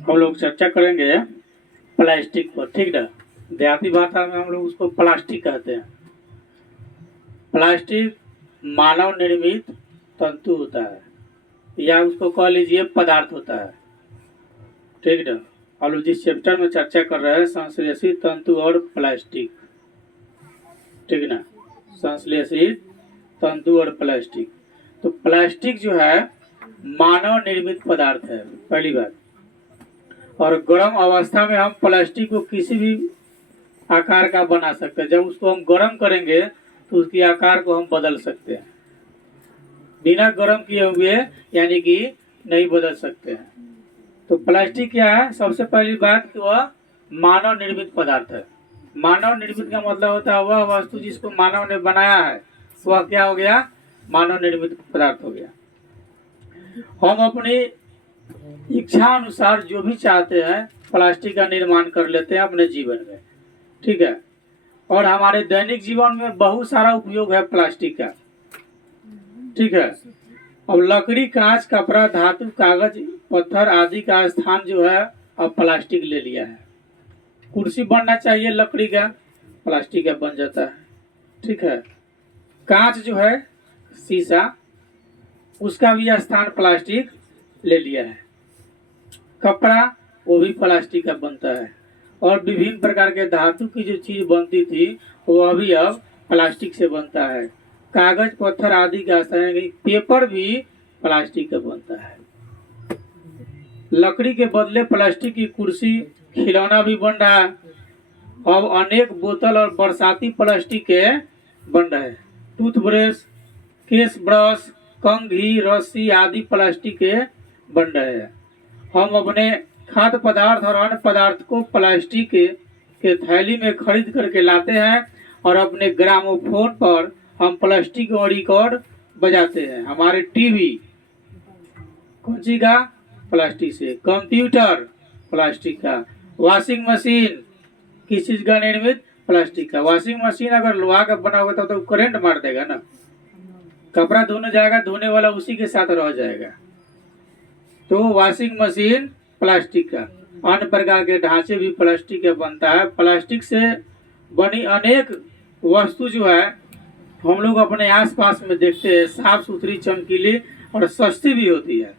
हम लोग चर्चा करेंगे प्लास्टिक पर, ठीक ना। देहाती भाषा में हम लोग उसको प्लास्टिक कहते हैं। प्लास्टिक मानव निर्मित तंतु होता है, या उसको कह लीजिए पदार्थ होता है, ठीक ना। हम लोग जिस चैप्टर में चर्चा कर रहे हैं संश्लेषित तंतु और प्लास्टिक, ठीक ना। संश्लेषित तंतु और प्लास्टिक। तो प्लास्टिक जो है मानव निर्मित पदार्थ है, पहली बात। और गर्म अवस्था में हम प्लास्टिक को किसी भी आकार का बना सकते हैं। जब उसको हम गर्म करेंगे तो उसके आकार को हम बदल सकते हैं। बिना गर्म किए हुए यानी कि नहीं बदल सकते हैं। तो प्लास्टिक क्या है? सबसे पहली बात कि वह मानव निर्मित पदार्थ है। मानव निर्मित का मतलब होता है वह वस्तु जिसको मानव ने बनाया है, वह क्या हो गया? मानव निर्मित पदार्थ हो गया। हम अपनी इच्छा अनुसार जो भी चाहते हैं प्लास्टिक का निर्माण कर लेते हैं अपने जीवन में, ठीक है। और हमारे दैनिक जीवन में बहुत सारा उपयोग है प्लास्टिक का, ठीक है। अब लकड़ी, कांच, कपड़ा, धातु, कागज, पत्थर आदि का स्थान जो है अब प्लास्टिक ले लिया है। कुर्सी बनना चाहिए लकड़ी का, प्लास्टिक का बन जाता है, ठीक है। कांच जो है, शीशा, उसका भी स्थान प्लास्टिक ले लिया है। कपड़ा वो भी प्लास्टिक का बनता है। और विभिन्न प्रकार के धातु की जो चीज बनती थी वो अभी अब प्लास्टिक से बनता है। कागज, पत्थर आदि का स्थान, पेपर भी प्लास्टिक का बनता है। लकड़ी के बदले प्लास्टिक की कुर्सी, खिलौना भी बन रहा है। अब अनेक बोतल और बरसाती प्लास्टिक के बन रहे हैं। टूथब्रश, केश ब्रश, कंघी, रस्सी आदि प्लास्टिक के बन रहे हैं। हम अपने खाद्य पदार्थ और अन्य पदार्थ को प्लास्टिक के थैली में खरीद करके लाते हैं और अपने ग्रामोफोन पर हम प्लास्टिक और रिकॉर्ड बजाते हैं। हमारे टीवी कौन सी का? प्लास्टिक से। कंप्यूटर प्लास्टिक का। वॉशिंग मशीन किस चीज का निर्मित? प्लास्टिक का। वॉशिंग मशीन अगर लोहा का बना होगा तो करंट मार देगा ना, कपड़ा धोने जाएगा, धोने वाला उसी के साथ रह जाएगा। तो वॉशिंग मशीन प्लास्टिक का। अन्य प्रकार के ढांचे भी प्लास्टिक का बनता है। प्लास्टिक से बनी अनेक वस्तु जो है हम लोग अपने आसपास में देखते हैं, साफ सुथरी, चमकीली और सस्ती भी होती है।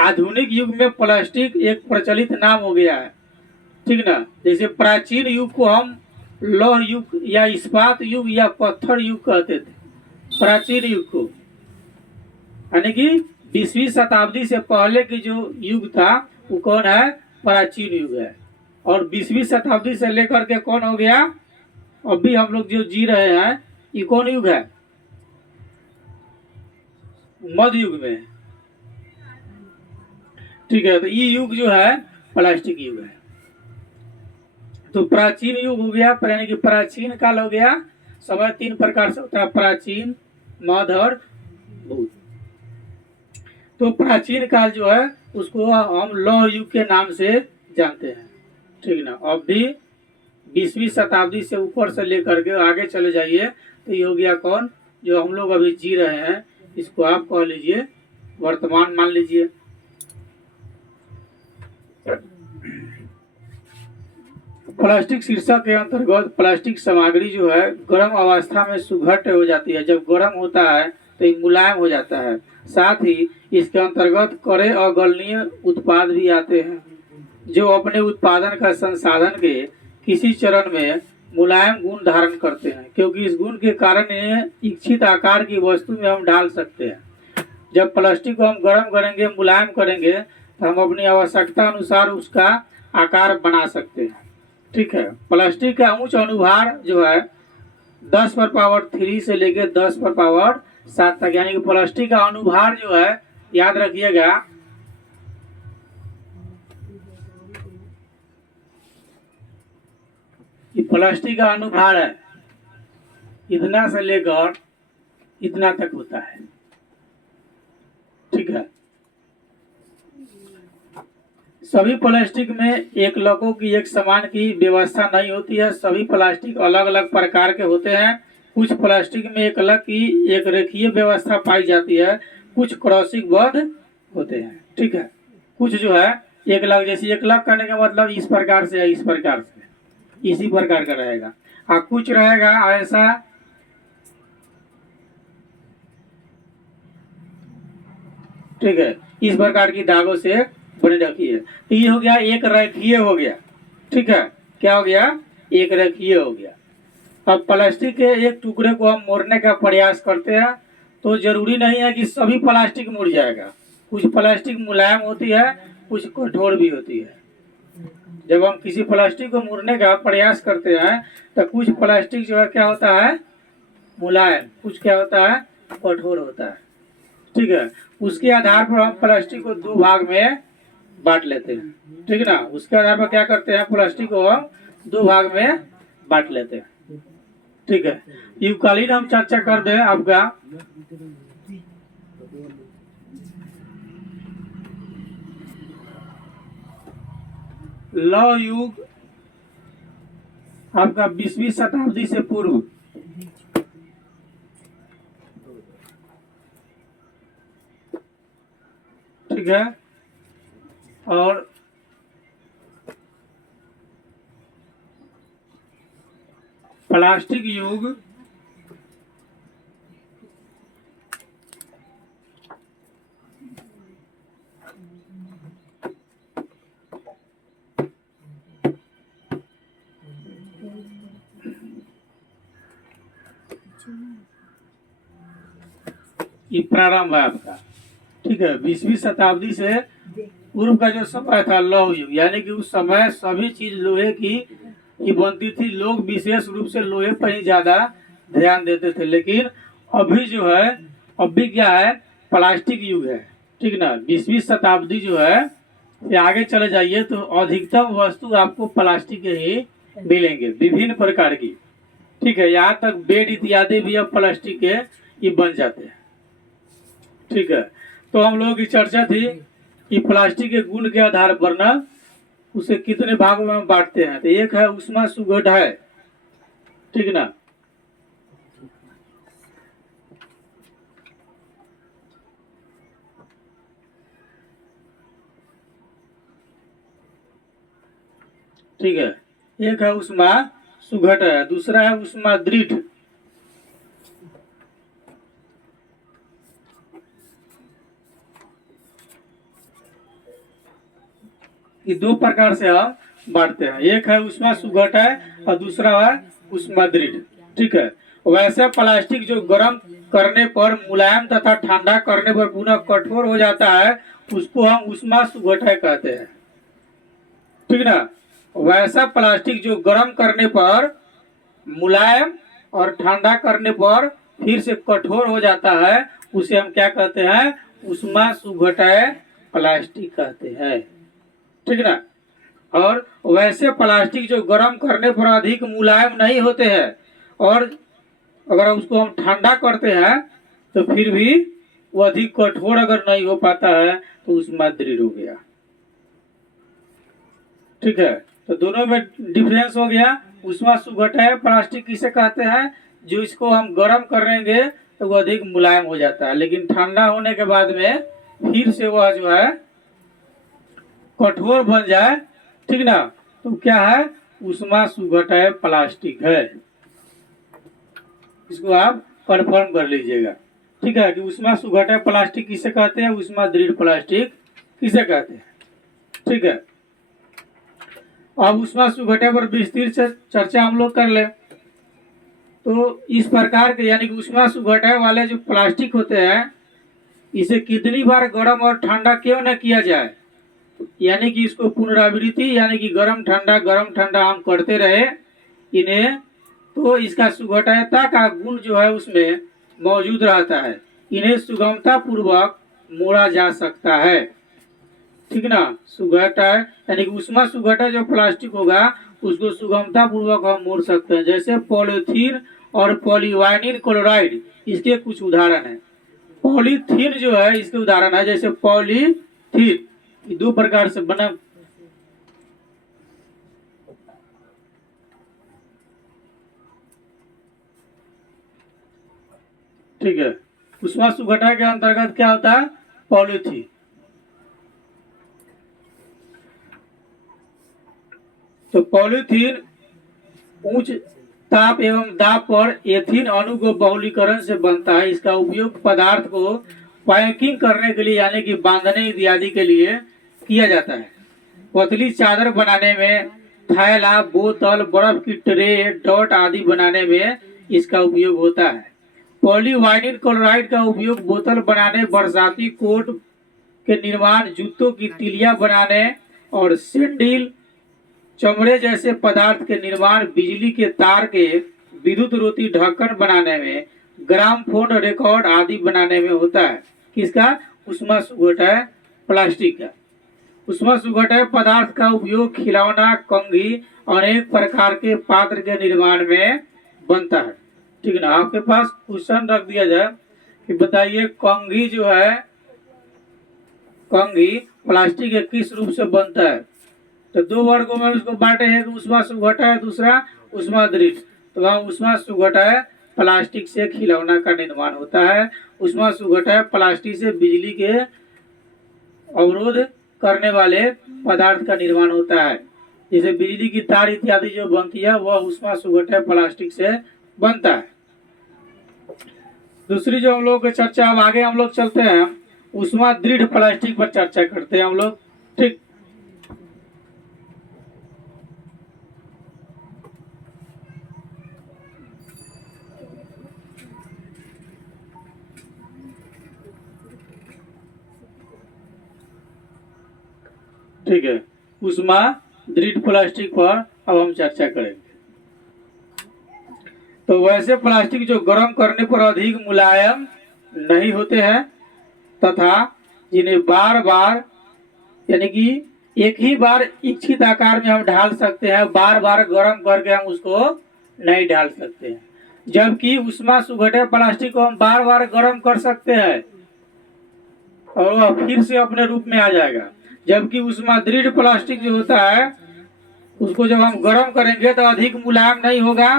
आधुनिक युग में प्लास्टिक एक प्रचलित नाम हो गया है, ठीक ना। जैसे प्राचीन युग को हम लौह युग या इस्पात युग या पत्थर युग कहते थे। प्राचीन युग को यानी कि 20वीं शताब्दी से पहले की जो युग था वो कौन है? प्राचीन युग है। और 20वीं शताब्दी से लेकर के कौन हो गया? अभी हम लोग जो जी रहे हैं ये कौन युग है? मध्य युग में, ठीक है। तो ये युग जो है प्लास्टिक युग है। तो प्राचीन युग हो गया, यानी कि प्राचीन काल हो गया। समय 3 प्रकार से होता है, प्राचीन, मध्य और भूत। तो प्राचीन काल जो है उसको हम लौह युग के नाम से जानते हैं, ठीक ना। अब भी 20वीं शताब्दी से ऊपर से लेकर के आगे चले जाइए तो ये हो गया कौन? जो हम लोग अभी जी रहे हैं इसको आप कह लीजिए वर्तमान मान लीजिए। प्लास्टिक शीर्षक के अंतर्गत प्लास्टिक सामग्री जो है गर्म अवस्था में सुघट हो जाती है। जब गर्म होता है तो ये मुलायम हो जाता है। साथ ही इसके अंतर्गत कड़े अगलनीय उत्पाद भी आते हैं जो अपने उत्पादन का संसाधन के किसी चरण में मुलायम गुण धारण करते हैं, क्योंकि इस गुण के कारण इन्हें इच्छित आकार की वस्तु में हम डाल सकते हैं। जब प्लास्टिक को हम गर्म करेंगे, मुलायम करेंगे तो हम अपनी आवश्यकता अनुसार उसका आकार बना सकते हैं, ठीक है। प्लास्टिक का उच्च अनुभार जो है 10⁻³ से लेकर 10⁻7 तक, यानी कि प्लास्टिक का अनुभार जो है याद रखिएगा कि प्लास्टिक का अनुभार है इतना से लेकर इतना तक होता है, ठीक है। सभी प्लास्टिक में एक लकों की एक समान की व्यवस्था नहीं होती है। सभी प्लास्टिक अलग अलग प्रकार के होते हैं। कुछ प्लास्टिक में एक अलग की एक रेखीय व्यवस्था पाई जाती है, कुछ क्रॉसिंग बद्ध होते हैं। ठीक है, कुछ जो है एक लग, जैसे एक लग करने का मतलब इस प्रकार से है, इस प्रकार से इसी प्रकार का रहेगा, और कुछ रहेगा ऐसा, ठीक है, इस प्रकार की धागों से बनी रखी है। तो ये हो गया एक रेखीय हो गया। ठीक है, क्या हो गया, एक रेखीय हो गया। अब प्लास्टिक के एक टुकड़े को हम मोड़ने का प्रयास करते हैं तो जरूरी नहीं है कि सभी प्लास्टिक मुड़ जाएगा। कुछ प्लास्टिक मुलायम होती है, कुछ कठोर भी होती है। जब हम किसी प्लास्टिक को मोड़ने का प्रयास करते हैं तो कुछ प्लास्टिक जो है क्या होता है, मुलायम, कुछ क्या होता है, कठोर होता है। ठीक है, उसके आधार पर हम प्लास्टिक को दो भाग में बांट लेते हैं। ठीक है ना, उसके आधार पर क्या करते हैं, प्लास्टिक को हम दो भाग में बांट लेते हैं। ठीक है, युगकालीन हम चर्चा कर दें आपका, लौह युग आपका 20वीं शताब्दी से पूर्व। ठीक है, और प्लास्टिक युग ये प्रारंभ है आपका। ठीक है, 20वीं शताब्दी से पूर्व का जो समय था लौह युग, यानी कि उस समय सभी चीज लोहे की ही बनती थी। लोग विशेष रूप से लोहे पर ही ज्यादा ध्यान देते थे। लेकिन अभी जो है, अभी क्या है, प्लास्टिक युग है। ठीक ना, 20वीं शताब्दी जो है, ये आगे चले जाइए तो अधिकतम वस्तु आपको प्लास्टिक के ही मिलेंगे, विभिन्न प्रकार की। ठीक है, यहाँ तक बेड इत्यादि भी अब प्लास्टिक के ही बन जाते हैं। ठीक है, तो हम लोगों की चर्चा थी कि प्लास्टिक के गुण के आधार पर ना उसे कितने भागों में हम बांटते हैं। तो एक है उष्मा सुघट है। ठीक ना, ठीक है, एक है उष्मा सुघट है, दूसरा है उष्मा दृढ़। ये दो प्रकार से हम बांटते हैं, एक है उष्मा सुघट है और दूसरा है उष्मा दृढ़। ठीक है, वैसे प्लास्टिक जो गर्म करने पर मुलायम तथा ठंडा करने पर पुनः कठोर हो जाता है, उसको हम उष्मा सुघट है कहते हैं। ठीक ना, वैसा प्लास्टिक जो गर्म करने पर मुलायम और ठंडा करने पर फिर से कठोर हो जाता है, उसे हम क्या कहते हैं, उष्मा सुघटय प्लास्टिक कहते हैं। ठीक ना, और वैसे प्लास्टिक जो गर्म करने पर अधिक मुलायम नहीं होते हैं और अगर उसको हम ठंडा करते हैं तो फिर भी वो अधिक कठोर अगर नहीं हो पाता है तो उष्मा दृढ़ हो गया। ठीक है, तो दोनों में डिफरेंस हो गया। उष्मा सुघटय प्लास्टिक किसे कहते हैं, जो इसको हम गर्म करेंगे तो वो अधिक मुलायम हो जाता है, लेकिन ठंडा होने के बाद में फिर से वह जो है कठोर बन जाए। ठीक ना, तो क्या है, उष्मा सुघटय प्लास्टिक है। इसको आप कंफर्म कर लीजिएगा। ठीक है, कि उष्मा सुघटय प्लास्टिक किसे कहते हैं, उष्मा दृढ़ प्लास्टिक किसे कहते हैं। ठीक है, अब उष्मा सुघटय पर विस्तृत चर्चा हम लोग कर ले। तो इस प्रकार के यानी कि उष्मा सुघटय वाले जो प्लास्टिक होते हैं, इसे कितनी बार गर्म और ठंडा क्यों न किया जाए, यानी कि इसको पुनरावृत्ति यानी कि गर्म ठंडा हम करते रहे इन्हें, तो इसका सुघटयता का गुण जो है उसमें मौजूद रहता है। इन्हें सुगमता पूर्वक मोड़ा जा सकता है। ठीक ना, सुघटय यानी कि उष्मा सुघटय जो प्लास्टिक होगा उसको सुगमता पूर्वक हम मोड़ सकते हैं। जैसे पॉलीथीन और पॉलीवाइनिल क्लोराइड इसके कुछ उदाहरण है। पॉलीथीन जो है इसके उदाहरण है, जैसे पॉलीथीन दो प्रकार से बना, ठीक है। उष्मा सुघटा के अंतर्गत क्या होता है? पॉलीथीन। तो पॉलीथीन उच्च ताप एवं दाब पर एथीन अणु को बहुलीकरण से बनता है। इसका उपयोग पदार्थ को पैकिंग करने के लिए यानी कि बांधने इत्यादि के लिए किया जाता है। पतली चादर बनाने में, थैला, बोतल, बर्फ की ट्रे, डॉट आदि बनाने में इसका उपयोग होता है। पॉलीवाइनिल क्लोराइड का उपयोग बोतल बनाने, बरसाती कोट के निर्माण, जूतों की तिलिया बनाने और सिंडिल, चमड़े जैसे पदार्थ के निर्माण, बिजली के तार के विद्युत रोधी ढक्कन बनाने में, ग्रामफोन रिकॉर्ड आदि बनाने में होता है। किसका? उष्मा सुघटय प्लास्टिक का। उष्मा सुघटय पदार्थ का उपयोग खिलौना, कंघी, अनेक प्रकार के पात्र के निर्माण में बनता है। ठीक है ना। आपके पास क्वेश्चन रख दिया जाए कि बताइए कंघी जो है, कंघी प्लास्टिक के किस रूप से बनता है? तो दो वर्गों में उसको बांटे हैं, उष्मा सुघटय, दूसरा उष्मा दृढ़। तो वहाँ उष्मा सुघटय प्लास्टिक से खिलौना का निर्माण होता है। उष्मा सुघटय प्लास्टिक से बिजली के अवरोध करने वाले पदार्थ का निर्माण होता है। जैसे बिजली की तार इत्यादि जो बनती है वह उष्मा सुघटय प्लास्टिक से बनता है। दूसरी जो हम लोग की चर्चा, अब आगे हम लोग चलते हैं, उष्मा दृढ़ प्लास्टिक पर चर्चा करते हैं हम लोग। ठीक। ठीक है। उष्मा दृढ़ प्लास्टिक पर अब हम चर्चा करेंगे। तो वैसे प्लास्टिक जो गर्म करने पर अधिक मुलायम नहीं होते हैं तथा जिन्हें बार बार यानी कि एक ही बार इच्छित आकार में हम ढाल सकते हैं, बार बार गर्म करके हम उसको नहीं ढाल सकते हैं। जबकि उष्मा सुघटय प्लास्टिक को हम बार बार गर्म कर सकते हैं और वह फिर से अपने रूप में आ जाएगा। जबकि उष्मा दृढ़ प्लास्टिक जो होता है उसको जब हम गर्म करेंगे तो अधिक मुलायम नहीं होगा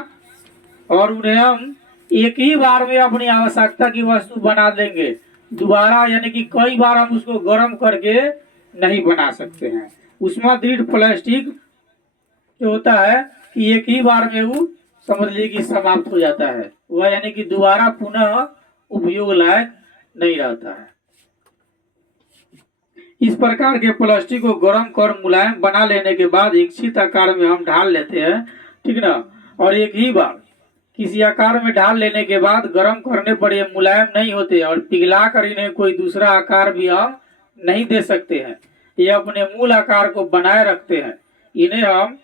और उन्हें हम एक ही बार में अपनी आवश्यकता की वस्तु बना देंगे। दोबारा यानी कि कई बार हम उसको गर्म करके नहीं बना सकते हैं। उष्मा दृढ़ प्लास्टिक जो होता है कि एक ही बार में वो समझ लीजिए कि समाप्त हो जाता है, वह यानी कि दोबारा पुनः उपयोग लायक नहीं रहता है। इस प्रकार के प्लास्टिक को गर्म कर मुलायम बना लेने के बाद इच्छित आकार में हम ढाल लेते हैं। ठीक ना। और एक ही बार किसी आकार में ढाल लेने के बाद गर्म करने पर ये मुलायम नहीं होते और पिघला कर इन्हें कोई दूसरा आकार भी हम नहीं दे सकते हैं। ये अपने मूल आकार को बनाए रखते हैं। इन्हें हम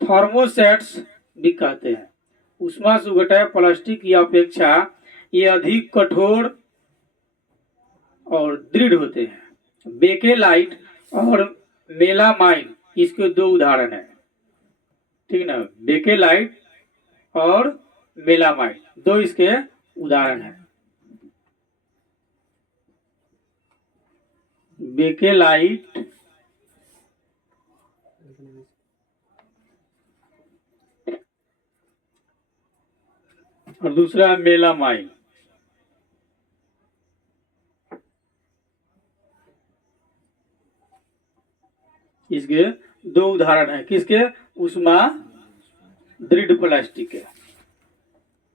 थर्मोसेट्स भी कहते हैं। उष्मा सुघटय प्लास्टिक की अपेक्षा ये अधिक कठोर और दृढ़ होते हैं। बेकेलाइट और मेलामाइन इसके दो उदाहरण हैं। ठीक ना। बेकेलाइट और मेलामाइन दो इसके उदाहरण हैं। बेकेलाइट और दूसरा मेलामाइन। इसके दो उदाहरण हैं। किसके? उष्मा दृढ़ प्लास्टिक के।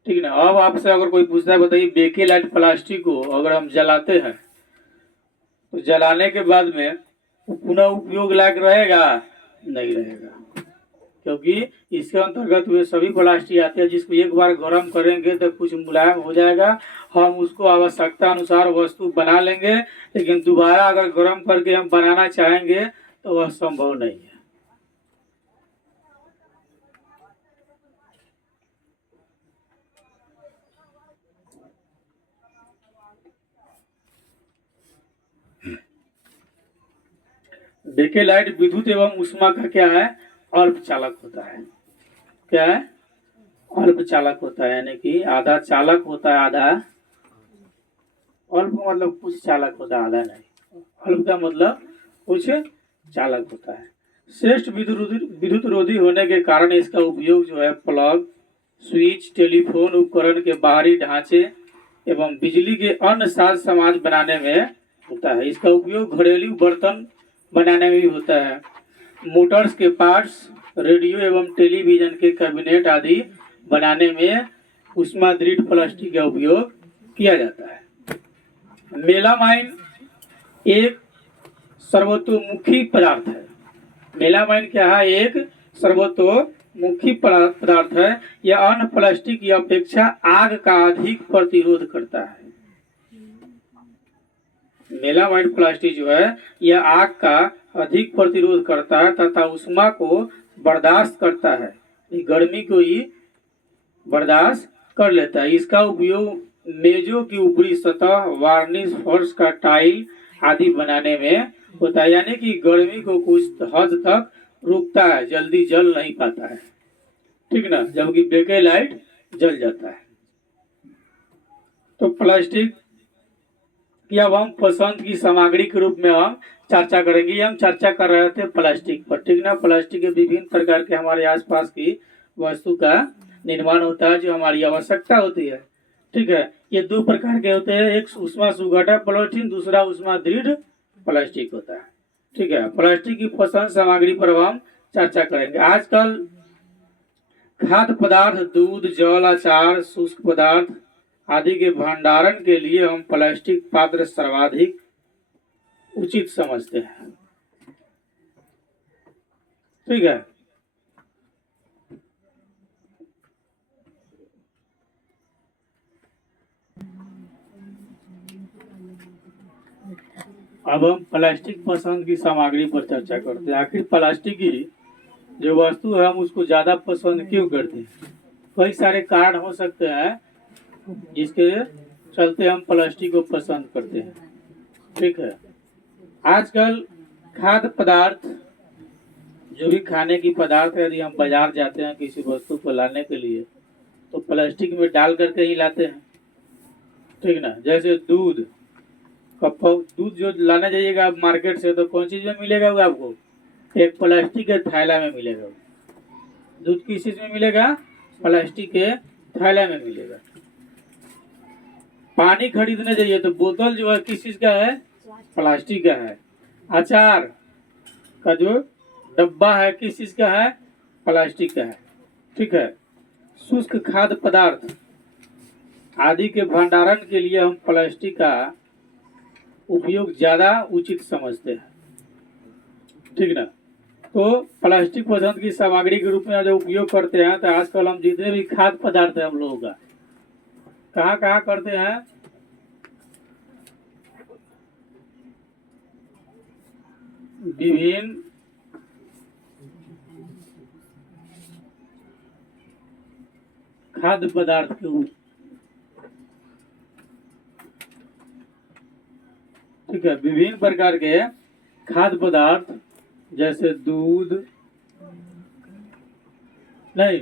ठीक ना। अब आपसे अगर कोई पूछता है बताइए बेकेलाइट प्लास्टिक को अगर हम जलाते हैं तो जलाने के बाद में पुनः उपयोग लायक रहेगा? नहीं रहेगा, क्योंकि इसके अंतर्गत वे सभी प्लास्टिक आते हैं जिसको एक बार गर्म करेंगे तो कुछ मुलायम हो जाएगा, हम उसको आवश्यकता अनुसार वस्तु बना लेंगे, लेकिन दोबारा अगर गर्म करके हम बनाना चाहेंगे तो वह संभव नहीं है। बेकेलाइट विद्युत एवं ऊष्मा का क्या है? अल्प चालक होता है। क्या है? अल्प चालक होता है, यानी कि आधा चालक होता है, आधा अल्प मतलब कुछ चालक होता है, आधा नहीं। अल्प का मतलब कुछ चालक होता है। श्रेष्ठ विद्युत रोधी होने के कारण इसका उपयोग जो है प्लग, स्विच, टेलीफोन उपकरण के बाहरी ढांचे एवं बिजली के अन्य साज समाज बनाने में होता है। इसका उपयोग घरेलू बर्तन बनाने में भी होता है। मोटर्स के पार्ट्स, रेडियो एवं टेलीविजन के कैबिनेट आदि बनाने में उष्मादृढ़ प्लास्टिक का उपयोग किया जाता है। मेलामाइन एक सर्वतोमुखी पदार्थ है। मेलामाइन क्या है? एक सर्वतोमुखी पदार्थ है। यह अन्य प्लास्टिक की अपेक्षा आग का अधिक प्रतिरोध करता है। मेलामाइन प्लास्टिक जो है यह आग का अधिक प्रतिरोध करता है तथा उष्मा को बर्दाश्त करता है, गर्मी को ही बर्दाश्त कर लेता है। इसका उपयोग मेजों की ऊपरी सतह, वार्निश, फर्श का टाइल आदि बनाने में होता है, यानी कि गर्मी को कुछ हद तक रोकता है, जल्दी जल नहीं पाता है, ठीक ना, जबकि बेकेलाइट जल जाता है। तो प्लास्टिक की अब हम पसंद की सामग्री के रूप में हम चर्चा करेंगे। हम चर्चा कर रहे थे प्लास्टिक पर, ठीक ना। प्लास्टिक के विभिन्न प्रकार के हमारे आसपास की वस्तु का निर्माण होता है जो हमारी आवश्यकता होती है, ठीक है। ये दो प्रकार के होते हैं, एक उष्मा सुघटा पॉलीथीन, दूसरा उष्मा दृढ़ प्लास्टिक होता है, ठीक है। प्लास्टिक की पसंद सामग्री पर हम चर्चा करेंगे। आजकल खाद्य पदार्थ, दूध, जल, अचार, शुष्क पदार्थ आदि के भंडारण के लिए हम प्लास्टिक पात्र सर्वाधिक उचित समझते हैं, ठीक है। अब हम प्लास्टिक पसंद की सामग्री पर चर्चा करते हैं। आखिर प्लास्टिक की जो वस्तु है हम उसको ज्यादा पसंद क्यों करते हैं? कई सारे कारण हो सकते हैं जिसके चलते हम प्लास्टिक को पसंद करते हैं, ठीक है। आजकल खाद्य पदार्थ, जो भी खाने की पदार्थ है, यदि हम बाजार जाते हैं किसी वस्तु को लाने के लिए तो प्लास्टिक में डाल करके ही लाते हैं, ठीक ना। जैसे दूध दूध जो लाने जाइएगा आप मार्केट से तो कौन चीज में मिलेगा वो आपको? एक प्लास्टिक के थैला में मिलेगा। दूध किस चीज में मिलेगा? प्लास्टिक के थैला में मिलेगा। पानी खरीदने जाइए तो बोतल जो है किस चीज का है? प्लास्टिक का है। अचार का जो डब्बा है किस चीज का है? प्लास्टिक का है, ठीक है। शुष्क खाद्य पदार्थ आदि के भंडारण के लिए हम प्लास्टिक का उपयोग ज्यादा उचित समझते हैं, ठीक ना। तो प्लास्टिक पसंद की सामग्री के रूप में जो उपयोग करते हैं, तो आजकल हम जितने भी खाद्य पदार्थ है हम लोगों का कहाँ कहाँ करते हैं? विभिन्न खाद्य पदार्थ के, ठीक है, विभिन्न प्रकार के खाद्य पदार्थ जैसे दूध, नहीं,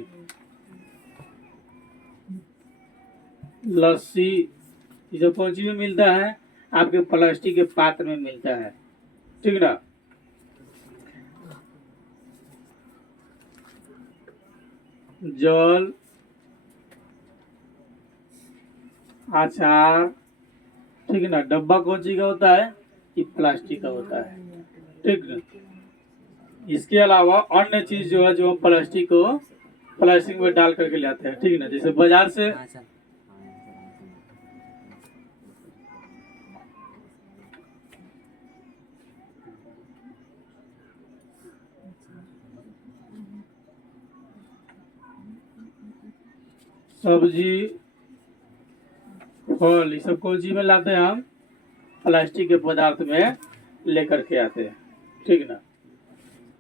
लस्सी, ये जो कौन चीज में मिलता है? आपके प्लास्टिक के पात्र में मिलता है, ठीक ना। जल, अचार, ठीक ना। डब्बा कौन चीज का होता है? ये प्लास्टिक का होता है, ठीक ना। इसके अलावा अन्य चीज जो है जो हम प्लास्टिक में डाल करके लाते हैं, ठीक ना। जैसे बाजार से सब्जी, फल, ये सब कौन चीज में लाते हैं? हम प्लास्टिक के पदार्थ में लेकर के आते हैं, ठीक ना।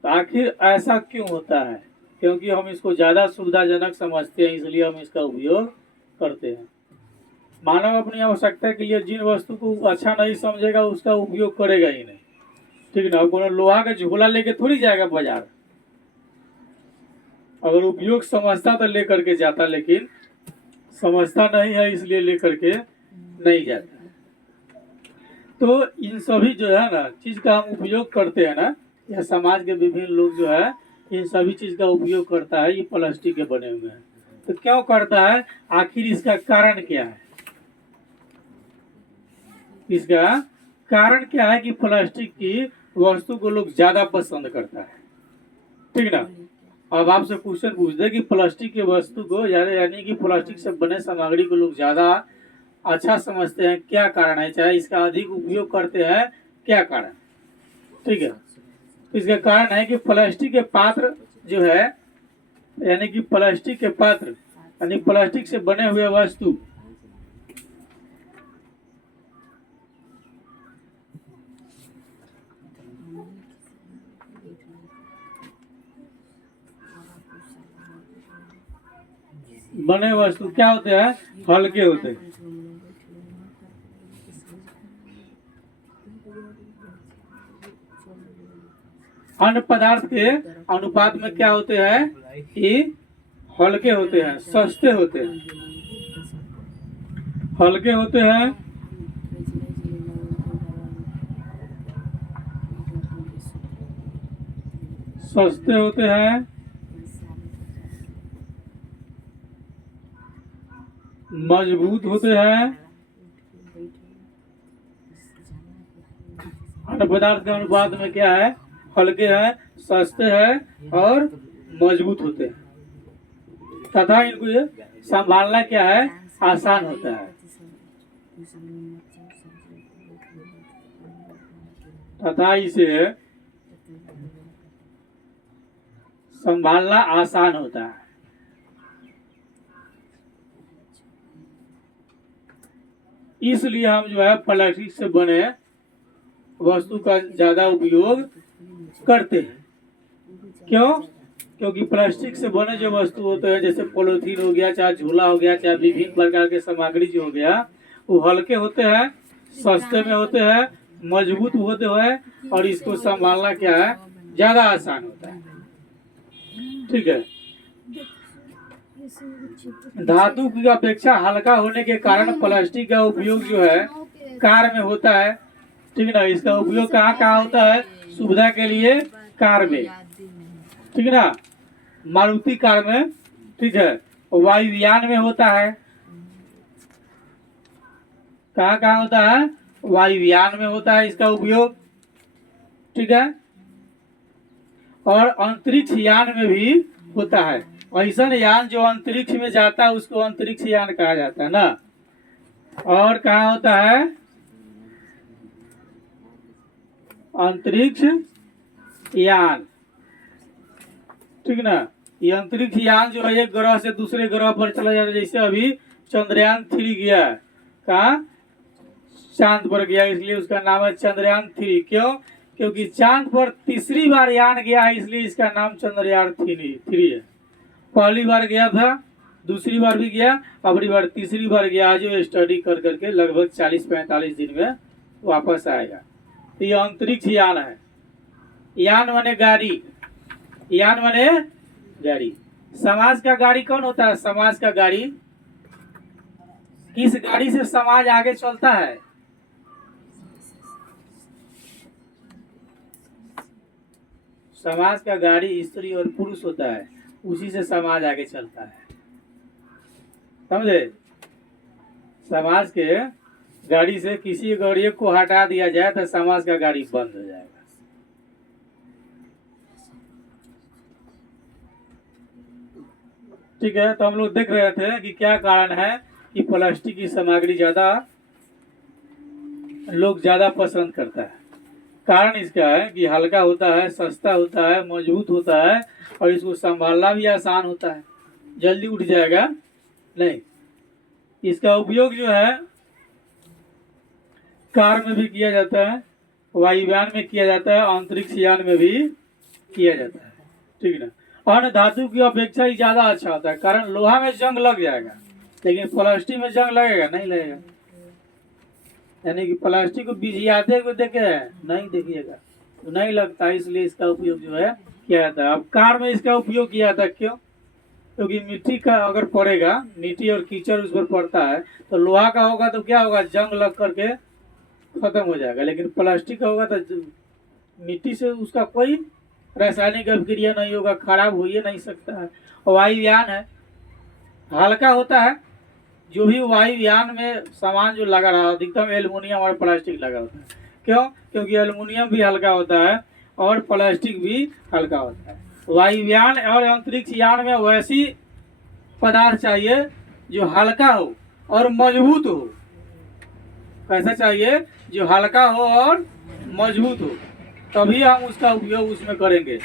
तो आखिर ऐसा क्यों होता है? क्योंकि हम इसको ज्यादा सुविधाजनक समझते हैं, इसलिए हम इसका उपयोग करते हैं। मानव अपनी आवश्यकता के लिए जिन वस्तु को अच्छा नहीं समझेगा उसका उपयोग करेगा ही नहीं, ठीक ना। कोनो लोहा का झोला लेके थोड़ी जाएगा बाजार, अगर उपयोग समझता तो लेकर के जाता, लेकिन समझता नहीं है इसलिए लेकर के नहीं जाता। तो इन सभी जो है ना चीज का हम उपयोग करते हैं ना, या समाज के विभिन्न लोग जो है इन सभी चीज का उपयोग करता है, ये प्लास्टिक के बने हुए हैं। तो क्यों करता है? आखिर इसका कारण क्या है? इसका कारण क्या है कि प्लास्टिक की वस्तु को लोग ज्यादा पसंद करता है, ठीक ना। अब आपसे क्वेश्चन पूछते हैं कि प्लास्टिक की वस्तु को ज्यादा, यानी कि प्लास्टिक से बने सामग्री को लोग ज्यादा अच्छा समझते हैं, क्या कारण है, चाहे इसका अधिक उपयोग करते हैं, क्या कारण, ठीक है। इसका कारण है कि प्लास्टिक के पात्र जो है, यानी कि प्लास्टिक के पात्र यानी प्लास्टिक से बने हुए वस्तु बने वस्तु क्या होते हैं, हल्के होते हैं। अन्य पदार्थ के अनुपात में क्या होते हैं कि हल्के होते हैं, सस्ते होते हैं, हल्के होते हैं, सस्ते होते हैं, मजबूत होते हैं। अन्य पदार्थ के अनुपात में क्या है, हल्के हैं, सस्ते हैं और मजबूत होते हैं, तथा इनको ये संभालना क्या है, आसान होता है, तथा इसे संभालना आसान होता है। इसलिए हम जो है प्लास्टिक से बने वस्तु का ज्यादा उपयोग करते हैं। क्यों? क्योंकि प्लास्टिक से बने जो वस्तु होते हैं, जैसे पॉलिथीन हो गया, चाहे झूला हो गया, चाहे विभिन्न प्रकार के सामग्री जो हो गया, वो हल्के होते हैं, सस्ते में होते हैं, मजबूत होते हैं और इसको संभालना क्या है, ज्यादा आसान होता है, ठीक है। धातु की अपेक्षा हल्का होने के कारण प्लास्टिक का उपयोग जो है कार में होता है, ठीक ना। इसका उपयोग कहाँ कहाँ होता है, सुविधा के लिए कार में, ठीक ना, मारुति कार में, ठीक है, वायुयान में होता है। कहाँ कहाँ होता है, वायुयान में होता है इसका उपयोग, ठीक है, और अंतरिक्ष यान में भी होता है। ऐसा यान जो अंतरिक्ष में जाता है उसको अंतरिक्ष यान कहा जाता है ना। और कहाँ होता है, अंतरिक्ष यान, ठीक ना। ये अंतरिक्ष यान जो है एक ग्रह से दूसरे ग्रह पर चला जाता है, जैसे अभी चंद्रयान 3 गया, कहाँ, चांद पर गया, इसलिए उसका नाम है चंद्रयान 3। क्यों? क्योंकि चांद पर तीसरी बार यान गया है, इसलिए इसका नाम चंद्रयान 3 है। पहली बार गया था, दूसरी बार भी गया, अगली बार तीसरी बार गया, जो स्टडी कर करके लगभग 40-45 दिन में वापस आएगा। तो ये अंतरिक्ष यान है। यान माने गाड़ी, यान माने गाड़ी। समाज का गाड़ी कौन होता है, समाज का गाड़ी, किस गाड़ी से समाज आगे चलता है, समाज का गाड़ी स्त्री और पुरुष होता है, उसी से समाज आगे चलता है, समझे। समाज के गाड़ी से किसी गाड़ी को हटा दिया जाए तो समाज का गाड़ी बंद हो जाएगा। ठीक है, तो हम लोग देख रहे थे कि क्या कारण है कि प्लास्टिक की सामग्री लोग ज्यादा पसंद करता है। कारण इसका है कि हल्का होता है, सस्ता होता है, मजबूत होता है और इसको संभालना भी आसान होता है, जल्दी उठ जाएगा नहीं। इसका उपयोग जो है कार में भी किया जाता है, वायुयान में किया जाता है, अंतरिक्ष यान में भी किया जाता है, ठीक ना। अन्य धातु की अपेक्षा ही ज्यादा अच्छा होता है, कारण लोहा में जंग लग जाएगा, लेकिन प्लास्टिक में जंग लगेगा नहीं, लगेगा। यानी कि प्लास्टिक को बिजियाते को देखे नहीं, देखिएगा तो नहीं लगता, इसलिए इसका उपयोग जो है किया जाता है। अब कार में इसका उपयोग किया जाता है, क्यों? क्योंकि मिट्टी का अगर पड़ेगा, मिट्टी और कीचड़ उस पर पड़ता है तो लोहा का होगा तो क्या होगा, जंग लग करके खत्म हो जाएगा, लेकिन प्लास्टिक का होगा तो मिट्टी से उसका कोई रासायनिक अभिक्रिया नहीं होगा, खराब हो ही नहीं सकता है। वायुयान है, हल्का होता है, जो भी वायुयान में सामान जो लगा रहा है अधिकतम एल्युमिनियम और प्लास्टिक लगा होता है। क्यों? क्योंकि एल्युमिनियम भी हल्का होता है और प्लास्टिक भी हल्का होता है। वायुयान और अंतरिक्ष यान में वैसी पदार्थ चाहिए जो हल्का हो और मजबूत हो। कैसा चाहिए? जो हल्का हो और मजबूत हो, तभी हम उसका उपयोग उसमें करेंगे।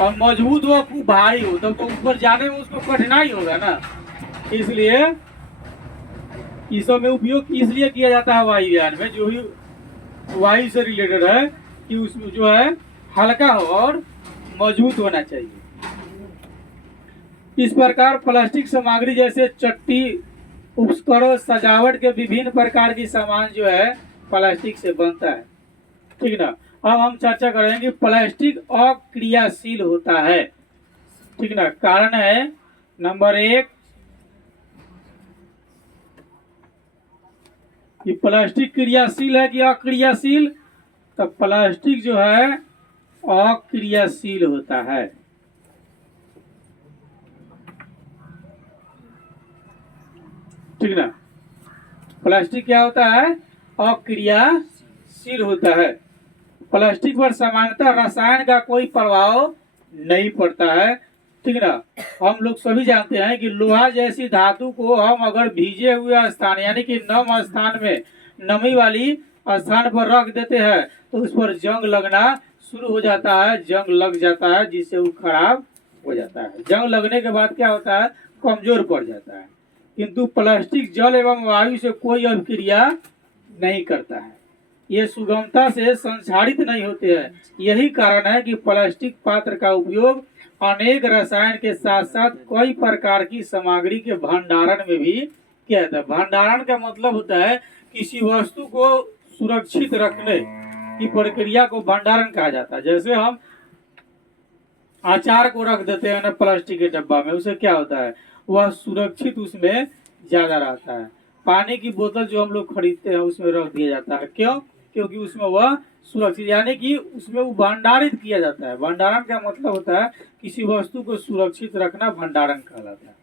और मजबूत हो, खूब भारी हो, तब तो ऊपर जाने में उसको कठिनाई होगा ना। इसलिए इस सब में उपयोग इसलिए किया जाता है वायुयान में, जो भी वायु से रिलेटेड है, कि उसमें जो है हल्का हो और मजबूत होना चाहिए। इस प्रकार प्लास्टिक सामग्री जैसे चट्टी, उपकरण, सजावट के विभिन्न प्रकार की सामान जो है प्लास्टिक से बनता है। ठीक ना। अब हम चर्चा करेंगे कि प्लास्टिक अक्रियाशील होता है। ठीक ना। कारण है नंबर 1 कि प्लास्टिक क्रियाशील है कि अक्रियाशील। तो प्लास्टिक जो है अक्रियाशील होता है। ठीक ना। प्लास्टिक क्या होता है? अक्रियाशील होता है। प्लास्टिक पर सामान्यतः रसायन का कोई प्रभाव नहीं पड़ता है। ठीक ना। हम लोग सभी जानते हैं कि लोहा जैसी धातु को हम अगर भीजे हुए स्थान यानी कि नम स्थान में नमी वाली स्थान पर रख देते हैं तो उस पर जंग लगना शुरू हो जाता है, जंग लग जाता है, जिससे वो खराब हो जाता है। जंग लगने के बाद क्या होता है? कमजोर पड़ जाता है। किंतु प्लास्टिक जल एवं वायु से कोई अभिक्रिया नहीं करता है। ये सुगमता से संक्षारित नहीं होते हैं। यही कारण है कि प्लास्टिक पात्र का उपयोग अनेक रसायन के साथ साथ कई प्रकार की सामग्री के भंडारण में भी किया जाता है। भंडारण का मतलब होता है किसी वस्तु को सुरक्षित रखने की प्रक्रिया को भंडारण कहा जाता है। जैसे हम अचार को रख देते हैं ना प्लास्टिक के डब्बा में, उसे क्या होता है? वह सुरक्षित उसमें ज्यादा रहता है। पानी की बोतल जो हम लोग खरीदते हैं उसमें रख दिया जाता है। क्यों? क्योंकि उसमें वह सुरक्षित यानी कि उसमें वो भंडारित किया जाता है। भंडारण का मतलब होता है किसी वस्तु को सुरक्षित रखना, भंडारण कहलाता है।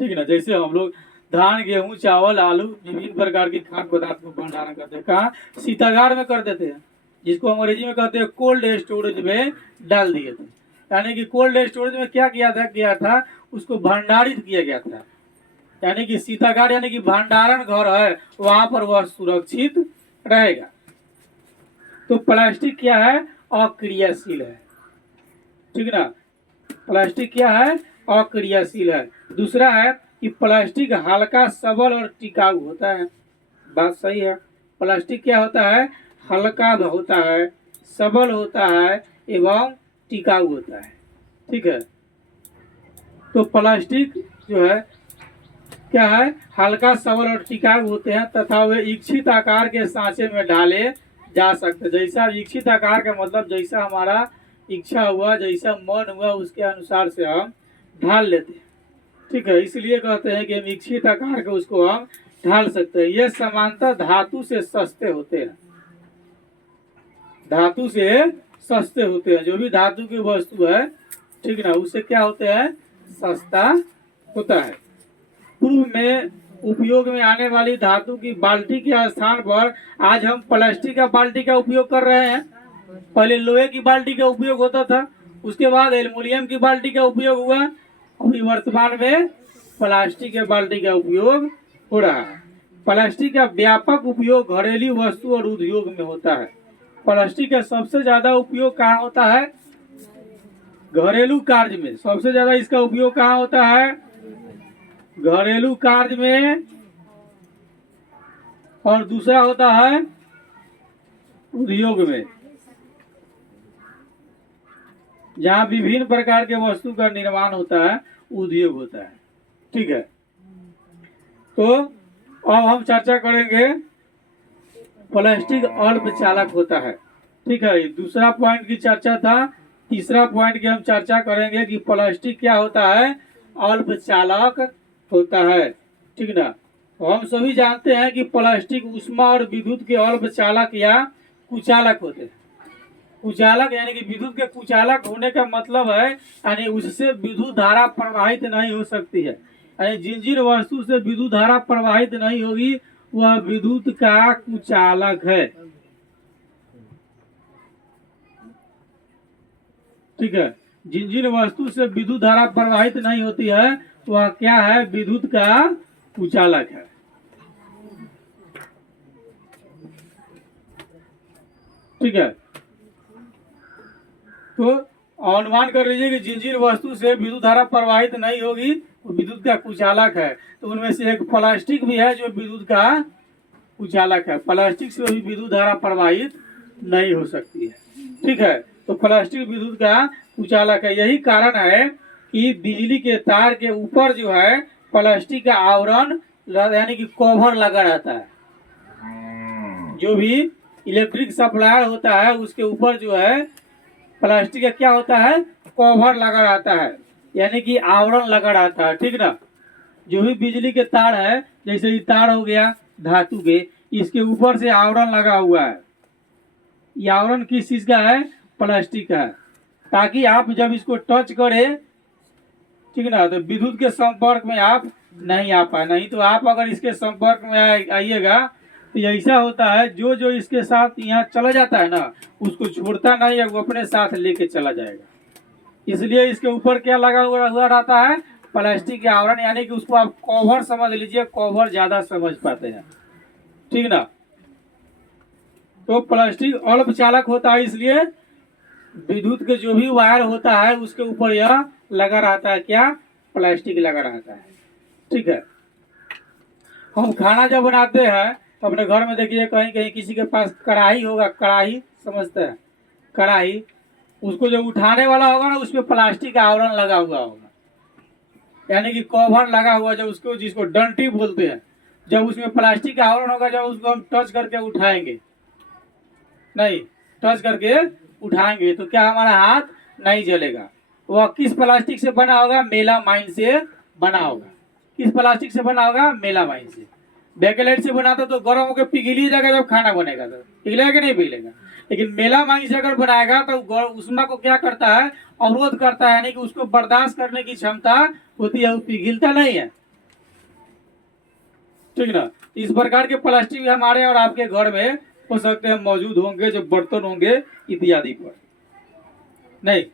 ठीक है ना। जैसे हम लोग धान, गेहूं, चावल, आलू, विभिन्न प्रकार के खाद्य पदार्थ को भंडारण करते हैं। कहाँ? शीतागार में कर देते हैं, जिसको अंग्रेजी में कहते हैं कोल्ड स्टोरेज में डाल दिए थे। यानी कि कोल्ड स्टोरेज में क्या किया था उसको भंडारित किया गया था। यानी कि शीतागार यानी कि भंडारण घर है, वहां पर वह सुरक्षित रहेगा। तो प्लास्टिक क्या है? अक्रियाशील है। ठीक ना। प्लास्टिक क्या है? अक्रियाशील है। दूसरा है कि प्लास्टिक हल्का, सबल और टिकाऊ होता है। बात सही है। प्लास्टिक क्या होता है? हल्का होता है, सबल होता है एवं टिकाऊ होता है। ठीक है। तो प्लास्टिक जो है क्या है? हल्का, सबल और टिकाऊ होते हैं तथा वे इच्छित आकार के सांचे में डाले जा सकते। जैसा इच्छित आकार का मतलब जैसा हमारा इच्छा हुआ, जैसा मन हुआ, उसके अनुसार से हम ढाल लेते हैं। ठीक है। इसलिए कहते हैं कि हम इच्छित आकार के उसको हम ढाल सकते हैं। ये सामान्यतः धातु से सस्ते होते हैं। धातु से सस्ते होते हैं। जो भी धातु की वस्तु है, ठीक ना, उससे क्या होते हैं? सस्ता होता है। पूर्व में उपयोग में आने वाली धातु की बाल्टी के स्थान पर आज हम प्लास्टिक का बाल्टी का उपयोग कर रहे हैं। पहले लोहे की बाल्टी का उपयोग होता था, उसके बाद एल्युमिनियम की बाल्टी का उपयोग हुआ, अभी वर्तमान में प्लास्टिक के बाल्टी का उपयोग हो रहा है। प्लास्टिक का व्यापक उपयोग घरेलू वस्तु और उद्योग में होता है। प्लास्टिक का सबसे ज्यादा उपयोग कहाँ होता है? घरेलू कार्य में। सबसे ज्यादा इसका उपयोग कहाँ होता है? घरेलू कार्य में। और दूसरा होता है उद्योग में, जहाँ विभिन्न प्रकार के वस्तु का निर्माण होता है, उद्योग होता है। ठीक है। तो अब हम चर्चा करेंगे प्लास्टिक अल्पचालक होता है। ठीक है। दूसरा पॉइंट की चर्चा था। तीसरा पॉइंट की हम चर्चा करेंगे कि प्लास्टिक क्या होता है? अल्पचालक होता है। ठीक ना। तो हम सभी जानते हैं कि प्लास्टिक ऊष्मा और विद्युत के अल्पचालक या कुचालक होते हैं। कुचालक यानी कि विद्युत के कुचालक होने का मतलब है यानी उससे विद्युत धारा प्रवाहित नहीं हो सकती है। यानी जिन जिन वस्तु से विद्युत धारा प्रवाहित नहीं होगी वह विद्युत का कुचालक है। ठीक है, जिन जिन वस्तु से विद्युत धारा प्रवाहित नहीं होती है वह क्या है, विद्युत का कुचालक है। ठीक है, तो अनुमान कर लीजिए कि जिन जिन वस्तु से विद्युत धारा प्रवाहित नहीं होगी वो विद्युत का कुचालक है। तो उनमें से एक प्लास्टिक भी है जो विद्युत का कुचालक है। प्लास्टिक से भी विद्युत धारा प्रवाहित नहीं हो सकती है। ठीक है, तो प्लास्टिक विद्युत का कुचालक है। यही कारण है कि बिजली के तार के ऊपर जो है प्लास्टिक का आवरण यानी कि कवर लगा रहता है। जो भी इलेक्ट्रिक सप्लायर होता है उसके ऊपर जो है प्लास्टिक का क्या होता है, कवर लगा रहता है, यानी कि आवरण लगा रहता है। ठीक ना, जो भी बिजली के तार है, जैसे ये तार हो गया धातु के, इसके ऊपर से आवरण लगा हुआ है। ये आवरण किस चीज का है, प्लास्टिक का है, ताकि आप जब इसको टच करें, ठीक ना, तो विद्युत के संपर्क में आप नहीं आ पाए। नहीं तो आप अगर इसके संपर्क में आइएगा तो ऐसा होता है जो जो इसके साथ यहाँ चला जाता है ना उसको छोड़ता नहीं है, वो अपने साथ लेके चला जाएगा। इसलिए इसके ऊपर क्या लगा हुआ रहता है, प्लास्टिक के आवरण, यानी कि उसको आप कवर समझ लीजिए, कवर ज्यादा समझ पाते हैं। ठीक ना, तो प्लास्टिक अल्पचालक होता है, इसलिए विद्युत के जो भी वायर होता है उसके ऊपर यह लगा रहता है, क्या, प्लास्टिक लगा रहता है। ठीक है, हम खाना जब बनाते हैं तो अपने घर में देखिए कहीं कहीं किसी के पास कढ़ाई होगा, कढ़ाई समझते हैं, कढ़ाई, उसको जो उठाने वाला होगा ना उसमें प्लास्टिक का आवरण लगा हुआ होगा, यानी कि कवर लगा हुआ, जो उसको जिसको डंटी बोलते हैं। जब उसमें प्लास्टिक का आवरण होगा, जब उसको हम टच करके उठाएंगे, नहीं टच करके उठाएंगे तो क्या हमारा हाथ नहीं जलेगा। वह किस प्लास्टिक से बना होगा, मेलामाइन से बना होगा। किस प्लास्टिक से बना होगा, मेलामाइन से। बेकेलाइट से बनाता तो गर्म होकर पिघल ही जाएगा, जब खाना बनेगा तो पिघलेगा कि नहीं पिघलेगा। लेकिन मेलामाइन से अगर बनाएगा तो उष्मा को क्या करता है, अवरोध करता है, यानी कि उसको बर्दाश्त करने की क्षमता होती है, वो पिघलता नहीं है। ठीक ना, इस प्रकार के प्लास्टिक भी हमारे और आपके घर में हो सकते हैं, मौजूद होंगे, जो बर्तन होंगे इत्यादि पर। नहीं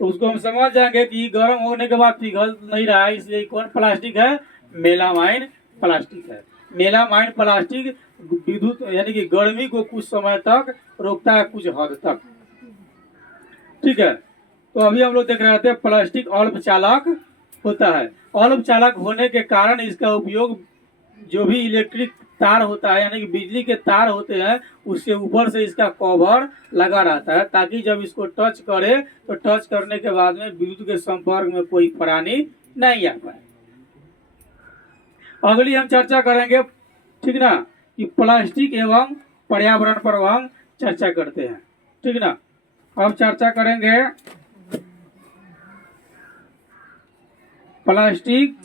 तो उसको हम समझ जाएंगे कि गर्म होने के बाद पिघल नहीं रहा है, इसलिए कौन प्लास्टिक है, मेलामाइन प्लास्टिक है। मेलामाइन प्लास्टिक विद्युत यानी कि गर्मी को कुछ समय तक रोकता है, कुछ हद तक। ठीक है, तो अभी हम लोग देख रहे थे प्लास्टिक अल्पचालक होता है। अल्पचालक होने के कारण इसका उपयोग जो भी इलेक्ट्रिक तार होता है, यानी कि बिजली के तार होते हैं, उसके ऊपर से इसका कवर लगा रहता है, ताकि जब इसको टच करे तो टच करने के बाद में विद्युत के संपर्क में कोई प्राणी नहीं आ पाए। अगली हम चर्चा करेंगे, ठीक ना, कि प्लास्टिक एवं पर्यावरण पर हम चर्चा करते हैं। ठीक ना, अब चर्चा करेंगे प्लास्टिक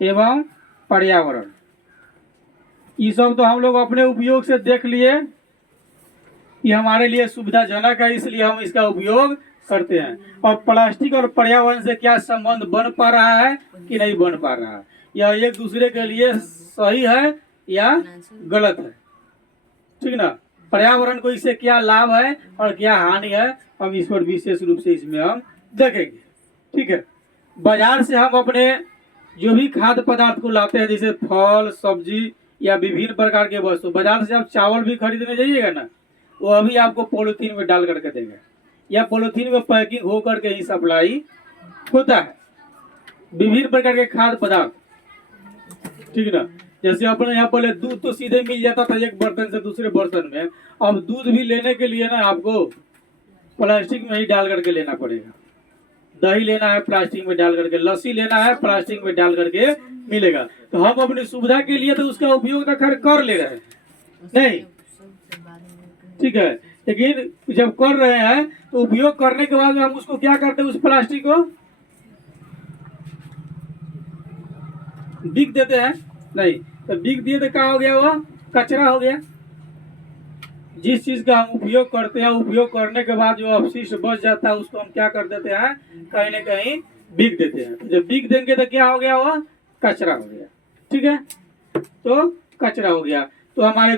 एवं पर्यावरण। ये सब तो हम लोग अपने उपयोग से देख लिए कि हमारे लिए सुविधाजनक है, इसलिए हम इसका उपयोग करते हैं। और प्लास्टिक और पर्यावरण से क्या संबंध बन पा रहा है कि नहीं बन पा रहा है, या एक दूसरे के लिए सही है या गलत है। ठीक ना, पर्यावरण को इससे क्या लाभ है और क्या हानि है, हम इस पर विशेष रूप से इसमें हम देखेंगे। ठीक है, बाजार से हम अपने जो भी खाद्य पदार्थ को लाते हैं, जैसे फल सब्जी या विभिन्न प्रकार के वस्तु, बाजार से आप चावल भी खरीदने जाइएगा ना, वो अभी आपको पॉलिथीन में डाल करके देगा, या पॉलिथीन में पैकिंग हो करके ही सप्लाई होता है। विभिन्न प्रकार के खाद्य पदार्थ, ठीक ना, जैसे अपने यहाँ पहले दूध तो सीधे मिल जाता था एक बर्तन से दूसरे बर्तन में, अब दूध भी लेने के लिए ना आपको प्लास्टिक में ही डाल करके लेना पड़ेगा। दही लेना है प्लास्टिक में डाल करके, लस्सी लेना है प्लास्टिक में डाल करके मिलेगा। तो हम अपनी सुविधा के लिए तो उसका उपयोग तो खैर कर ले रहे हैं, नहीं ठीक है, लेकिन जब कर रहे हैं तो उपयोग करने के बाद हम उसको क्या करते हैं, उस प्लास्टिक को बिक देते हैं। नहीं तो बिक दिए तो क्या हो गया, वो कचरा हो गया। जिस चीज का हम उपयोग करते हैं, उपयोग करने के बाद जो अवशिष्ट बच जाता है उसको हम क्या कर देते हैं, कहीं न कहीं बिक देते हैं। तो जब बिक देंगे तो क्या हो गया, वह कचरा हो गया। ठीक है, तो कचरा हो गया। तो हमारे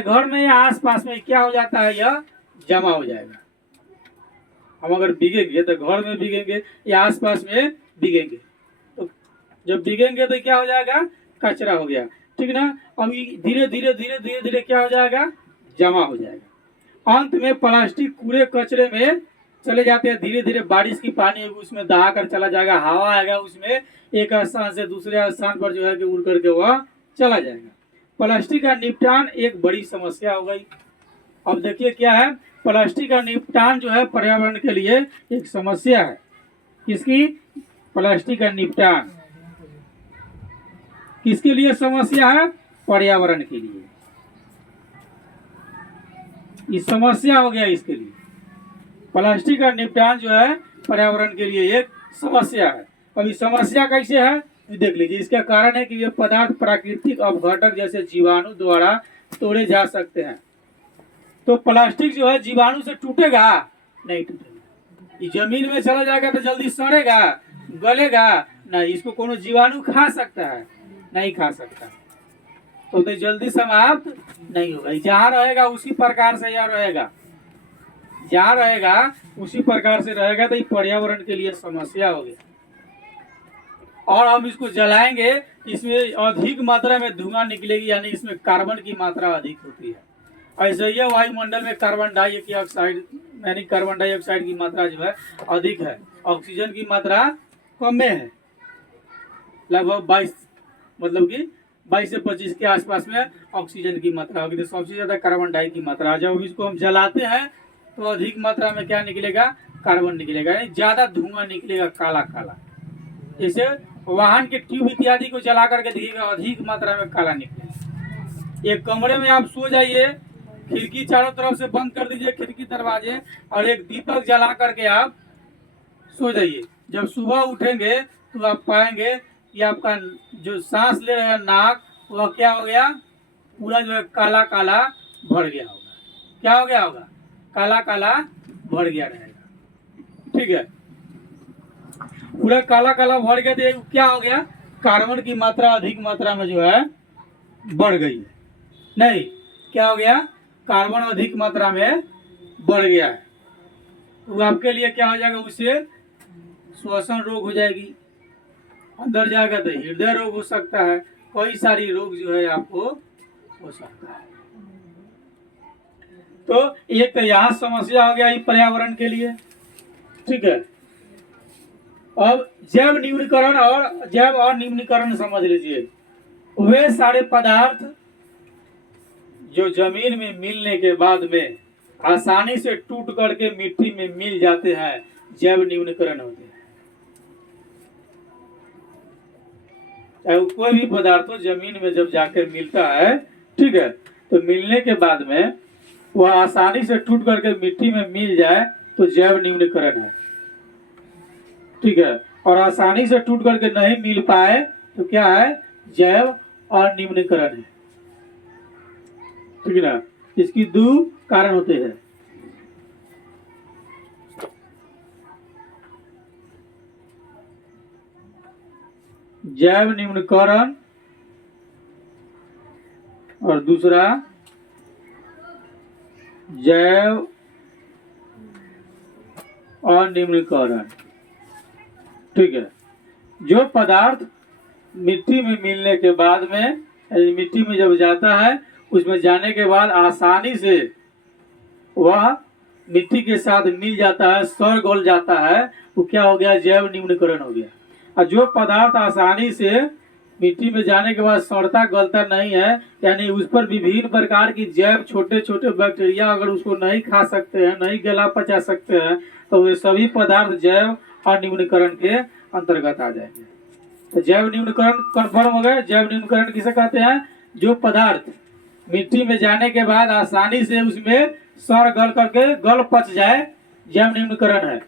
घर में या आस पास में क्या हो जाता है, यह जमा हो जाएगा। हम अगर बिकेंगे तो घर में बिकेंगे या आस पास में बिकेंगे, तो जब बिकेंगे तो क्या हो जाएगा, कचरा हो गया। ठीक ना। अब धीरे धीरे धीरे धीरे धीरे क्या हो जाएगा, जमा हो जाएगा। अंत में प्लास्टिक कूड़े कचरे में चले जाते हैं। धीरे धीरे बारिश की पानी उसमें दहा कर चला जाएगा, हवा आएगा उसमें, एक स्थान से दूसरे स्थान पर जो है कि उड़ करके वह चला जाएगा। प्लास्टिक का निपटान एक बड़ी समस्या हो गई। अब देखिए क्या है, प्लास्टिक का निपटान जो है पर्यावरण के लिए एक समस्या है। किसकी, प्लास्टिक का निपटान किसके लिए समस्या है, पर्यावरण के लिए। ये समस्या हो गया इसके लिए। प्लास्टिक का निपटान जो है पर्यावरण के लिए एक समस्या है। अब ये समस्या कैसे है देख लीजिए। इसका कारण है कि ये पदार्थ प्राकृतिक अपघटक जैसे जीवाणु द्वारा तोड़े जा सकते हैं। तो प्लास्टिक जो है जीवाणु से टूटेगा नहीं, टूटेगा। ये जमीन में चला जाएगा तो जल्दी सड़ेगा, गलेगा नहीं। इसको कोनो जीवाणु खा सकता है, नहीं खा सकता। तो जल्दी समाप्त नहीं होगा। जहाँ रहेगा उसी प्रकार से यह रहेगा, जहाँ रहेगा उसी प्रकार से रहेगा। तो ये पर्यावरण के लिए समस्या होगी। और हम इसको जलाएंगे, इसमें अधिक मात्रा में धुआं निकलेगी, यानी इसमें कार्बन की मात्रा अधिक होती है। ऐसे ही वायुमंडल में कार्बन डाइऑक्साइड यानी कार्बन डाइऑक्साइड की मात्रा जो है अधिक है, ऑक्सीजन की मात्रा कम में है। लगभग 22 मतलब कि 22 से 25 के आसपास में ऑक्सीजन की मात्रा होगी। तो सबसे ज्यादा कार्बन डाई की मात्रा। जब इसको हम जलाते हैं तो अधिक मात्रा में क्या निकलेगा, कार्बन निकलेगा, यानी ज्यादा धुआं निकलेगा, काला काला। जैसे वाहन के ट्यूब इत्यादि को जला करके देखिएगा, अधिक मात्रा में काला निकलेगा। एक कमरे में आप सो जाइए, खिड़की चारों तरफ से बंद कर दीजिए, खिड़की दरवाजे, और एक दीपक जला करके आप सो जाइए। जब सुबह उठेंगे तो आप पाएंगे कि आपका जो सांस ले रहे हैं नाक, वह क्या हो गया, पूरा जो है काला काला भर गया होगा। क्या हो गया होगा, काला काला भर गया रहेगा। ठीक है, पूरा काला काला भर गया तो क्या हो गया, कार्बन की मात्रा अधिक मात्रा में जो है बढ़ गई है। नहीं, क्या हो गया, कार्बन अधिक मात्रा में बढ़ गया है। तो आपके लिए क्या हो जाएगा, उससे श्वसन रोग हो जाएगी, अंदर जाएगा तो हृदय रोग हो सकता है, कई सारी रोग जो है आपको हो सकता है। तो एक तो यहाँ समस्या हो गया पर्यावरण के लिए। ठीक है, अब जैव न्यूनीकरण समझ लीजिए। वे सारे पदार्थ जो जमीन में मिलने के बाद में आसानी से टूट करके मिट्टी में मिल जाते हैं, जैव न्यूनीकरण होते हैं। कोई भी पदार्थ जमीन में जब जाकर मिलता है, ठीक है, तो मिलने के बाद में वह आसानी से टूट करके मिट्टी में मिल जाए तो जैव न्यूनीकरण है। ठीक है, और आसानी से टूट करके नहीं मिल पाए तो क्या है, जैव अनिम्नीकरण है। ठीक है ना, इसकी दो कारण होते हैं। जैव निम्नीकरण और दूसरा जैव अनिम्नीकरण। ठीक है, जो पदार्थ मिट्टी में मिलने के बाद में, मिट्टी में जब जाता है, उसमें जाने के बाद आसानी से वह मिट्टी के साथ मिल जाता है, सड़ गल जाता है, वो क्या हो गया, जैव निम्नीकरण हो गया। और जो पदार्थ आसानी से मिट्टी में जाने के बाद सड़ता गलता नहीं है, यानी उस पर विभिन्न प्रकार की जैव छोटे छोटे बैक्टीरिया अगर उसको नहीं खा सकते हैं, नहीं गला पचा सकते हैं, तो वे सभी पदार्थ जैव अनिम्नीकरण के अंतर्गत आ जाएंगे। तो जैव निम्नीकरण कन्फर्म हो गए। जैव निम्नीकरण किसे कहते हैं, जो पदार्थ मिट्टी में जाने के बाद आसानी से उसमें सड़ गल करके गल पच जाए, जैव निम्नीकरण है।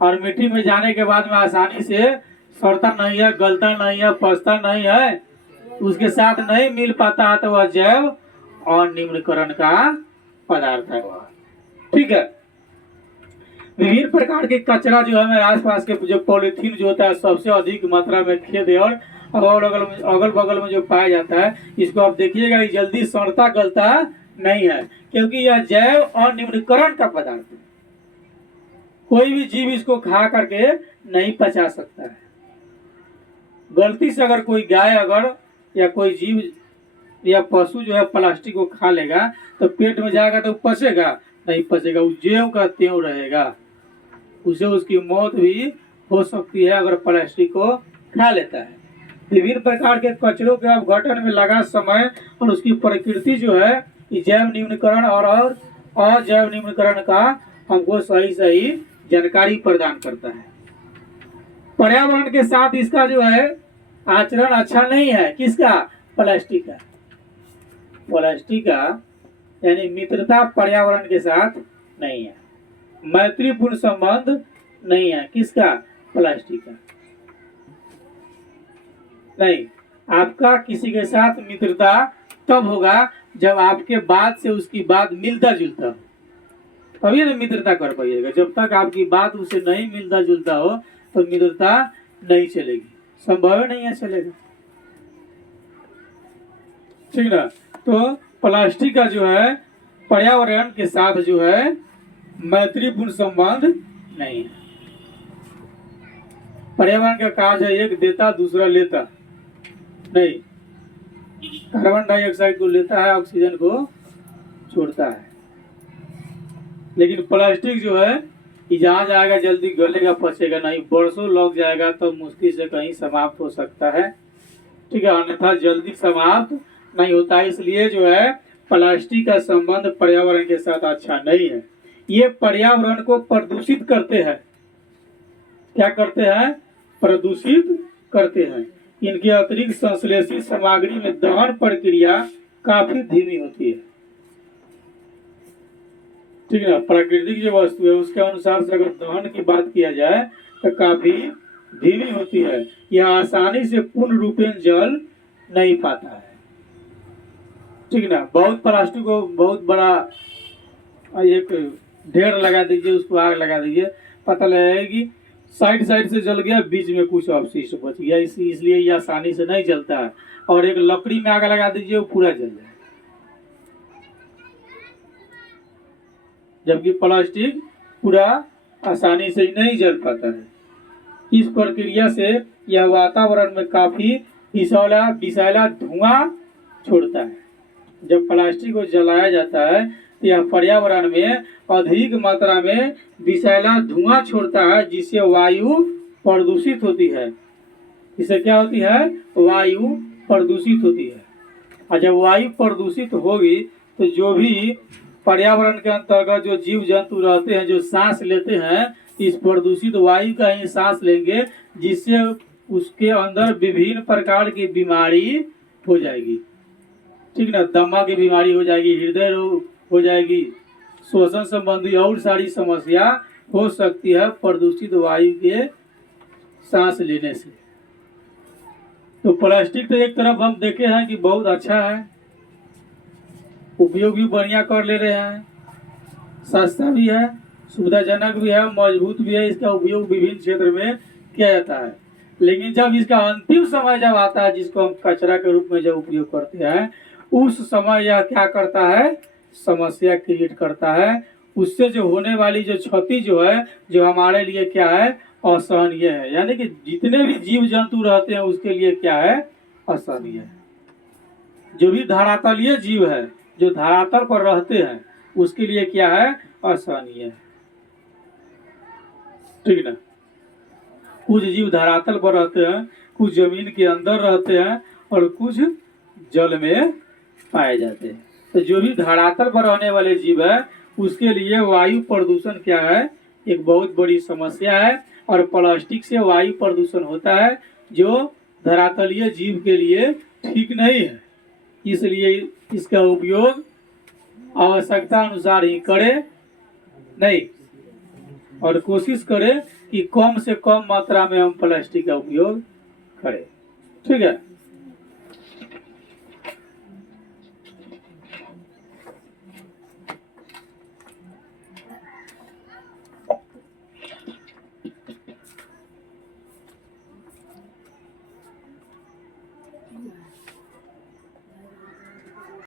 और मिट्टी में जाने के बाद में आसानी से सड़ता नहीं है, गलता नहीं है, पचता नहीं है, उसके साथ नहीं मिल पाता है, तो वह जैव अनिम्नीकरण का पदार्थ है। ठीक है, विभिन्न प्रकार के कचरा जो है हमारे आसपास के जो पॉलीथीन जो होता है सबसे अधिक मात्रा में खेत है और अगल बगल में जो पाया जाता है, इसको आप देखिएगा कि जल्दी सड़ता गलता नहीं है, क्योंकि यह जैव और न्यूनीकरण का पदार्थ है। कोई भी जीव इसको खा करके नहीं पचा सकता है। गलती से अगर कोई गाय अगर या कोई जीव या पशु जो है प्लास्टिक को खा लेगा तो पेट में जाएगा तो पचेगा नहीं, पचेगा, वो ज्यों का त्यों रहेगा। उसे उसकी मौत भी हो सकती है अगर प्लास्टिक को खा लेता है। विभिन्न प्रकार के कचरों के अपघटन में लगा समय और उसकी प्रकृति जो है जैव न्यूनीकरण और अजैव न्यूनीकरण का हमको सही जानकारी प्रदान करता है। पर्यावरण के साथ इसका जो है आचरण अच्छा नहीं है। किसका? प्लास्टिक का। प्लास्टिक का यानी मित्रता पर्यावरण के साथ नहीं है, मैत्रीपूर्ण संबंध नहीं है। किसका? प्लास्टिक का। नहीं, आपका किसी के साथ मित्रता तब होगा जब आपके बात से उसकी बात मिलता जुलता हो, तभी ना मित्रता कर पाइएगा। जब तक आपकी बात उससे नहीं मिलता जुलता हो तो मित्रता नहीं चलेगी, संभव नहीं है चलेगा। ठीक ना? तो प्लास्टिक का जो है पर्यावरण के साथ जो है मैत्रीपूर्ण संबंध नहीं है। पर्यावरण का कार्य है एक देता दूसरा लेता नहीं, कार्बन डाइऑक्साइड को लेता है, ऑक्सीजन को छोड़ता है। लेकिन प्लास्टिक जो है जहाँ जाएगा जल्दी गलेगा पचेगा नहीं, बरसों लग जाएगा तो मुश्किल से कहीं समाप्त हो सकता है। ठीक है, अन्यथा जल्दी समाप्त नहीं होता है। इसलिए जो है प्लास्टिक का संबंध पर्यावरण के साथ अच्छा नहीं है। ये पर्यावरण को प्रदूषित करते हैं। क्या करते हैं? प्रदूषित करते हैं। इनके अतिरिक्त संश्लेषित सामग्री में दहन प्रक्रिया काफी धीमी होती है। ठीक है ना? प्राकृतिक जो वस्तु है उसके अनुसार से अगर दहन की बात किया जाए तो काफी धीमी होती है। यह आसानी से पूर्ण रूपेण जल नहीं पाता है। ठीक ना? बहुत प्लास्टिक को बहुत बड़ा एक ढेर लगा दीजिए, उसको आग लगा दीजिए, पता लगेगा कि साइड से जल गया, बीच में कुछ अवशिष्ट बच गया। इसलिए ये आसानी से नहीं जलता है। और एक लकड़ी में आग लगा दीजिए, वो पूरा जल जाए। जबकि प्लास्टिक पूरा आसानी से नहीं जल पाता है। इस प्रक्रिया से यह वातावरण में काफी विषैला धुआं छोड़ता है। जब प्लास्टिक को जलाया जाता है तो यह पर्यावरण में अधिक मात्रा में विषैला धुआं छोड़ता है, जिससे वायु प्रदूषित होती है। इससे क्या होती है? वायु प्रदूषित होती है। और जब वायु प्रदूषित होगी तो जो भी पर्यावरण के अंतर्गत जो जीव जंतु रहते हैं, जो सांस लेते हैं, इस प्रदूषित वायु का ही सांस लेंगे, जिससे उसके अंदर विभिन्न प्रकार की बीमारी हो जाएगी। ठीक ना? दमा की बीमारी हो जाएगी, हृदय रोग हो जाएगी, श्वसन संबंधी और सारी समस्या हो सकती है प्रदूषित वायु के सांस लेने से। तो प्लास्टिक तो एक तरफ हम देखे हैं कि बहुत अच्छा है, उपयोग भी बढ़िया कर ले रहे हैं, सस्ता भी है, सुविधाजनक भी है, मजबूत भी है। इसका उपयोग विभिन्न क्षेत्र में किया जाता है। लेकिन जब इसका अंतिम समय जब आता है, जिसको हम कचरा के रूप में जब उपयोग करते हैं, उस समय यह क्या करता है? समस्या क्रिएट करता है। उससे जो होने वाली जो क्षति जो है, जो हमारे लिए क्या है? असहनीय है। यानी कि जितने भी जीव जंतु रहते हैं उसके लिए क्या है? असहनीय है। जो भी धरातलीय जीव है, जो धरातल पर रहते हैं, उसके लिए क्या है? असहनीय है। ठीक ना? कुछ जीव धरातल पर रहते हैं, कुछ जमीन के अंदर रहते हैं और कुछ जल में पाए जाते हैं। तो जो भी धरातल पर रहने वाले जीव है उसके लिए वायु प्रदूषण क्या है? एक बहुत बड़ी समस्या है। और प्लास्टिक से वायु प्रदूषण होता है जो धरातलीय जीव के लिए ठीक नहीं है। इसलिए इसका उपयोग आवश्यकता अनुसार ही करें, नहीं, और कोशिश करें कि कम से कम मात्रा में हम प्लास्टिक का उपयोग करें। ठीक है।